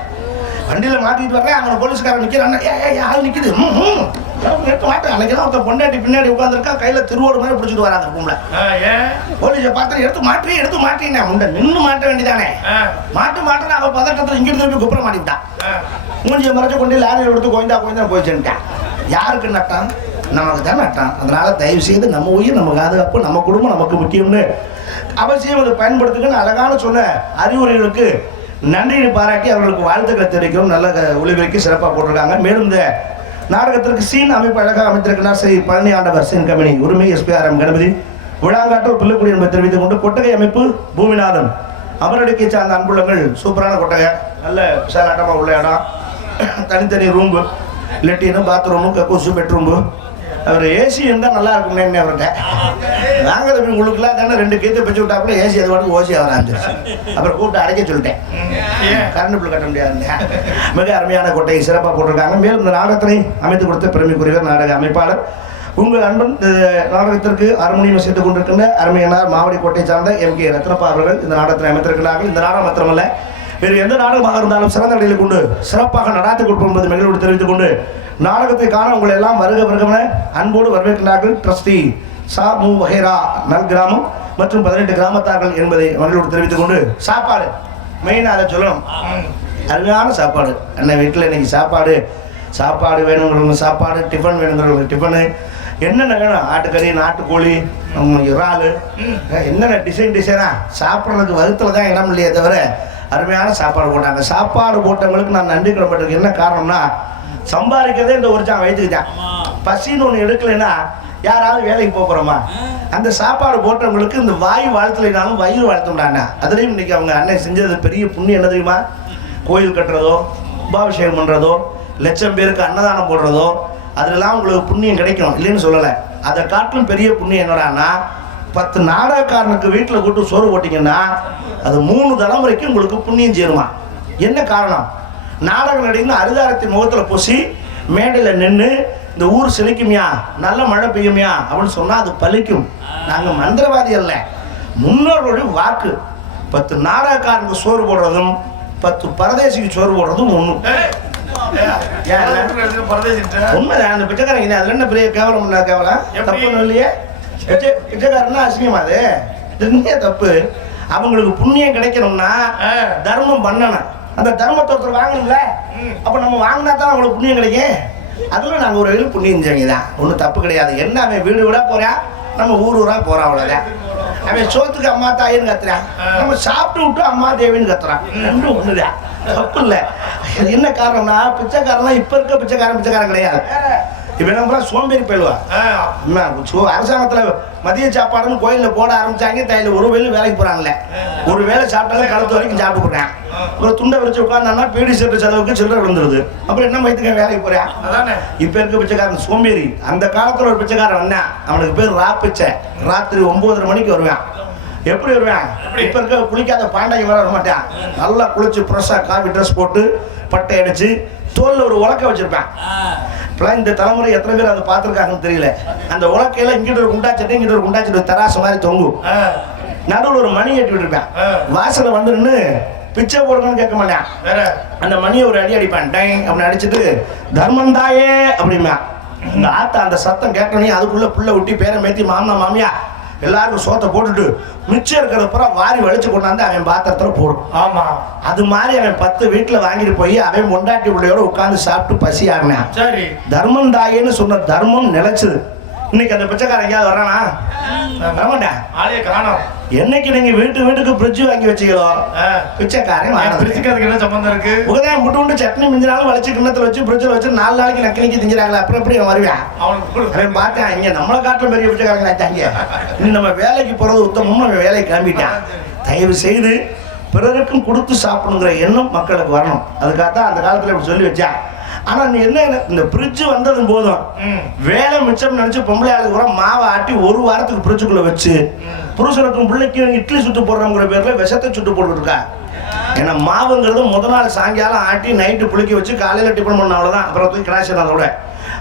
வண்டியில மாட்டிட்டு வர்றேன், அவங்க போலீஸ்காரன் நிக்கிறான், ஆள் நிக்குது மாட்டேன். அன்னைக்கு தான் ஒருத்தன் பொண்டாட்டி பின்னாடி உட்காந்துருக்கா, கையில திருவோடு மாதிரி பிடிச்சிட்டு வராங்க கும்பல. போலீஸை பார்த்து எடுத்து மாட்டினா முண்டை நின்று மாட்ட வேண்டியதானே. மாட்டுன்னு அவன் பதட்டத்தில் இங்கிட்டு திருப்பி குப்புற மாட்டிவிட்டான். மூஞ்சியை மறைச்சு கொண்டு லாரியில் எடுத்து கோயந்தா போயிச்சுட்டான். யாருக்கு நட்டான்? நமக்கு தான் நட்டான். அதனால தயவு செய்து நம்ம உயிர் நம்ம பாதுகாப்பு, நம்ம குடும்பம் நமக்கு முக்கியம்னு அவசியம் அதை பயன்படுத்துக்குன்னு அழகான சொன்ன அறிவுரைகளுக்கு நன்றியை பாராட்டி அவர்களுக்கு வாழ்த்துக்களை தெரிவிக்கிறோம். நல்ல ஒளிபரப்பி சிறப்பாக போட்டிருக்காங்க. மேலும் இந்த நாடகத்திற்கு சீன் அமைப்பு அழகாக அமைத்திருக்கிறார் ஸ்ரீ பழனி ஆண்டவர் சீன் கம்பெனி உரிமை SPRM கணபதி விழாங்காட்டூர் பிள்ளைக்குடி என்பதை தெரிவித்துக் கொண்டு கொட்டகை அமைப்பு பூமிநாதன் அமரடிக்கை சார்ந்த அன்புள்ளங்கள் சூப்பரான கொட்டகை, நல்ல விசாலாட்டமாக உள்ள இடம், தனித்தனி ரூம்பு, லெட்டினு பாத்ரூமு கக்கூசு பெட்ரூம்பு. அவர் ஏசி இருந்தால் நல்லா இருக்கும்னு அவர்கிட்ட நாங்கள் தம்பி உங்களுக்குலாம் தானே 2 கேத்து வச்சு விட்டாப்புல ஏசி அது பாட்டுக்கு ஓசி அவர் ஆரம்பிச்சிருச்சு. அப்புறம் கூப்பிட்டு அடைக்க சொல்லிட்டேன், கரண்ட் பில் கட்ட முடியாது. மிக அருமையான கொட்டையை சிறப்பாக போட்டிருக்காங்க. மேலும் இந்த நாடகத்தினை அமைத்து கொடுத்த பெருமைக்குரியவர் நாடக அமைப்பாளர் உங்கள் அன்பன் நாடகத்திற்கு அருமணியம் சேர்த்துக் கொண்டிருக்கின்ற அருமையனார் மாவடி கோட்டை சார்ந்த MK ரத்னப்பா அவர்கள் இந்த நாடகத்தை அமைத்திருக்கிறார்கள். இந்த நாடகம் மாத்திரமல்ல, வேறு எந்த நாடகமாக இருந்தாலும் சிறந்த நிலையில் கொண்டு சிறப்பாக நடாத்தி கொடுப்போம் என்பது மகிழ்வோடு தெரிவித்துக் கொண்டு நாடகத்தை காண உங்களை எல்லாம் வருக வருகவன அன்போடு வரவேற்கிறார்கள். ட்ரஸ்டி சா மு வகைரா நல் கிராமம் மற்றும் 18 கிராமத்தார்கள் என்பதை மகிழ்வோடு தெரிவித்துக் கொண்டு சாப்பாடு மெயினாக அதை சொல்லணும். அருமையான சாப்பாடு. அண்ணன் வீட்டில் இன்னைக்கு சாப்பாடு வேணுங்கிறவங்க சாப்பாடு, டிஃபன் வேணுங்கிறவங்க டிஃபனு, என்னென்ன வேணும், ஆட்டுக்கறி, நாட்டுக்கோழி, இறால், என்னென்ன டிசைனா சாப்பிட்றதுக்கு வகுத்தில் தான் இடம் இல்லையே தவிர அருமையான சாப்பாடு போட்டாங்க. சாப்பாடு போட்டவங்களுக்கு நான் நன்றி கடன்பட்டிருக்கேன். என்ன காரணம்னா, சம்பாதிக்கிறதே இந்த ஒரு வயிற்றுக்குதான். பசின்னு ஒன்று எடுக்கலைன்னா யாராவது வேலைக்கு போகிறோமா? அந்த சாப்பாடு போட்டவங்களுக்கு இந்த வாய் வாழ்த்தலைனாலும் வயிறு வாழ்த்துட்டாங்க. அதுலேயும் இன்னைக்கு அவங்க அண்ணன் செஞ்சது பெரிய புண்ணியம் என்ன தெரியுமா? கோயில் கட்டுறதோ, உபாபிஷேகம் பண்ணுறதோ, லட்சம் பேருக்கு அன்னதானம் போடுறதோ, அதெல்லாம் உங்களுக்கு புண்ணியம் கிடைக்கும், இல்லைன்னு சொல்லலை. அதை காட்டிலும் பெரிய புண்ணியம் என்னடான்னா, 10 நாடகக்காரனுக்கு வீட்டில் கூட்டு சோறு போட்டிங்கன்னா அது 3 தலைமுறைக்கு உங்களுக்கு புண்ணியம் சேருமா. என்ன காரணம்? நாடகம் நடிகன்னு அரிதாரத்தின் முகத்தில் பூசி மேடையில் நின்று இந்த ஊர் செழிக்குமியா, நல்ல மழை பெய்யுமியா அப்படின்னு சொன்னால் அது பலிக்கும். நாங்கள் மந்திரவாதி அல்ல, முன்னோர்களுடைய வாக்கு. 10 நாடகக்காரனுக்கு சோறு போடுறதும் 10 பரதேசிக்கு சோறு போடுறதும் ஒன்றும் உண்மைதான். அந்த பிச்சைக்காரங்க அதுல என்ன பெரிய கேவலம் இல்லை, கேவலம் தப்பு இல்லையே. பிச்சைக்காரன்னா அசிங்கமா? அது தப்பு. அவங்களுக்கு புண்ணியம் கிடைக்கணும்னா தர்மம் பண்ணணும். அந்த தர்மத்தை ஒருத்தர் வாங்கணும்ல, அப்ப நம்ம வாங்கினா தான் அவங்களுக்கு புண்ணியம் கிடைக்கும். அதுல நாங்கள் ஒரு வகையில் புண்ணியம் செஞ்சதான், ஒன்றும் தப்பு கிடையாது. என்ன அவன் வீடு வீடா போறான், நம்ம ஊரா போறான், அவ்வளோதான். அவன் சோத்துக்கு அம்மா தாயின்னு கத்துறான், நம்ம சாப்பிட்டு விட்டு அம்மா தேவின்னு கத்துறான். ரெண்டும் ஒண்ணுதான், தப்பு இல்லை. என்ன காரணம்னா, பிச்சைக்காரன்லாம் இப்ப இருக்க பிச்சைக்காரன் கிடையாது. இப்ப என்ன சோம்பேறி போயிடுவா. அரசாங்கத்துல மதிய சாப்பாடுன்னு கோயில்ல போட ஆரம்பிச்சாங்க. தையில ஒரு வேலை வேலைக்கு போறாங்களே, ஒரு வேலை சாப்பிட்டாலே கழுத்து வரைக்கும் சாப்பிட்டு போடுறேன். ஒரு துண்டை வச்சு உட்காந்தான்னா பீடி செட்டு செலவுக்கு சில்லறை விழுந்துருது. அப்புறம் என்ன வயிற்றுக்க வேலைக்கு போறேன். இப்ப இருக்க பிச்சைக்காரன் சோம்பேறி. அந்த காலத்துல ஒரு பிச்சைக்காரன் வந்தான், அவனுக்கு பேர் ராப்பிச்சை. ராத்திரி 9:30 மணிக்கு வருவேன். எப்படி வருவேன்? இப்ப இருக்க குளிக்காத பாண்டாங்க வர மாட்டேன். நல்லா குளிச்சு ஃப்ரெஷ்ஷா காஃபி ட்ரெஸ் போட்டு பட்டை அடிச்சு தோல்ல ஒரு உலக்க வச்சிருப்பேன். இப்பெல்லாம் இந்த தலைமுறை எத்தனை பேர் அதை பார்த்துருக்காங்கன்னு தெரியல. அந்த உலக்கையில இங்கிட்ட ஒரு குண்டாச்சட்டு, இங்கிட்ட ஒரு குண்டாச்சட்டு தராசு மாதிரி தொங்கும். நடுவில் ஒரு மணி ஏற்றி விட்டுருப்பேன். வாசலை வந்து நின்று பிச்சை போடுங்கன்னு கேட்க மாட்டேன். அந்த மணியை ஒரு அடி அடிப்பேன். டைங் அப்படின்னு அடிச்சுட்டு தர்மந்தாயே அப்படிமா. இந்த ஆத்தா அந்த சத்தம் கேட்கணும். அதுக்குள்ள புள்ள விட்டி பேரை மேத்தி மாமனா மாமியா எல்லாருக்கும் சோத்தை போட்டுட்டு மிச்சம் இருக்கிறத பூரா வாரி வலிச்சு கொண்டாந்து அவன் பாத்திரத்துல போடும். ஆமா, அது மாதிரி அவன் 10 வீட்டுல வாங்கிட்டு போய் அவன் பொண்டாட்டி பிள்ளையோட உட்கார்ந்து சாப்பிட்டு பசி ஆகினான். சரி, தர்மம் தாயேன்னு சொன்ன தர்மம் நிலைச்சது. இன்னைக்கு அந்த பிச்சைக்காரன் எங்கேயாவது வரானா? வரமாட்டேன். ஆளே காணோம். என்னைக்கு நீங்க வீட்டுக்கு ஃப்ரிட்ஜ் வாங்கி வச்சீங்களோ, பிச்சைக்காரன் ஃப்ரிட்ஜுக்கு என்ன சம்பந்தம் இருக்கு? உகதான் முட்டு சட்னி மிஞ்சினாலும் வளைச்சு கிண்ணத்துல வச்சு ஃப்ரிட்ஜில் வச்சு 4 நாளைக்கு நக்கினிக்கு திங்கிறாங்களா? அப்புறம் எப்படி வருவேன்? அவன் பார்த்தேன், இங்க நம்மளை காட்டுல பெரிய பிச்சைக்காரங்களாச்சாங்க. இன்னும் நம்ம வேலைக்கு போறது உத்தமமும் அவன் வேலைக்கு கிளம்பிட்டான். தயவு செய்து பிறருக்கும் கொடுத்து சாப்பிடுங்கிற எண்ணம் மக்களுக்கு வரணும். அதுக்காகத்தான் அந்த காலத்துல இப்படி சொல்லி வச்சான். ஆனா நீ என்ன, இந்த ஃப்ரிட்ஜ் வந்ததும் போதும் வேலை மிச்சம் நினைச்சு பொம்பளை ஆளுக்கு கூட மாவை ஆட்டி 1 வாரத்துக்கு ஃப்ரிட்ஜுக்குள்ள வச்சு புருஷனுக்கும் பிள்ளைக்கும் இட்லி சுட்டு போடுறோங்கிற பேர்ல விஷத்தை சுட்டு போட்டுருக்கா. ஏன்னா மாவுங்கிறது முதல் நாள் சாயங்காலம் ஆட்டி நைட்டு புளிக்க வச்சு காலையில டிஃபன் பண்ண அவ்வளவுதான். அப்புறம் தூக்கி கிளாஸ் அதோட.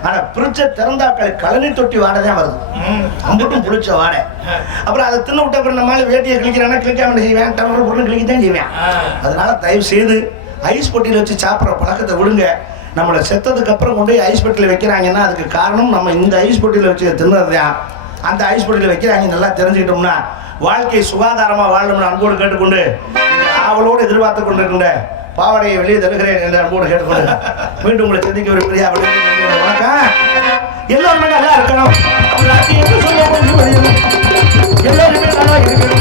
ஆனா ஃப்ரிட்ஜை திறந்தா கழனி தொட்டி வாடை தான் வருது, அம்பட்டும் புளிச்ச வாடை. அப்புறம் அதை தின்னு விட்ட அப்புறம் நம்மளால வேட்டியை கிளிக்கிறானா கிளிக்காம செய்வேன், டவர் பொருள் கிளிக்கத்தான் செய்வேன். அதனால தயவு செய்து ஐஸ் பொட்டியில் வச்சு சாப்பிட்ற பழக்கத்தை விடுங்க. நம்மளை செத்ததுக்கு அப்புறம் கொண்டு போய் ஐஸ் பெட்டியில் வைக்கிறாங்கன்னா அதுக்கு காரணம் நம்ம இந்த ஐஸ் பெட்டியில் வச்சு தின்னதுதான். அந்த ஐஸ் பெட்டியில் வைக்கிறாங்க நல்லா தெரிஞ்சுக்கிட்டோம்னா வாழ்க்கை சுகாதாரமாக வாழணும்னு அன்போடு கேட்டுக்கொண்டு அவளோடு எதிர்பார்த்து கொண்டிருக்கின்ற பாவடையை வெளியே தருகிறேன் என்று அன்போடு கேட்டுக்கொண்டு மீண்டும் உங்களை சந்திக்க ஒரு பெரிய வணக்கம். எல்லாருமே நல்லா இருக்கணும், எல்லாருமே நல்லா இருக்கணும்.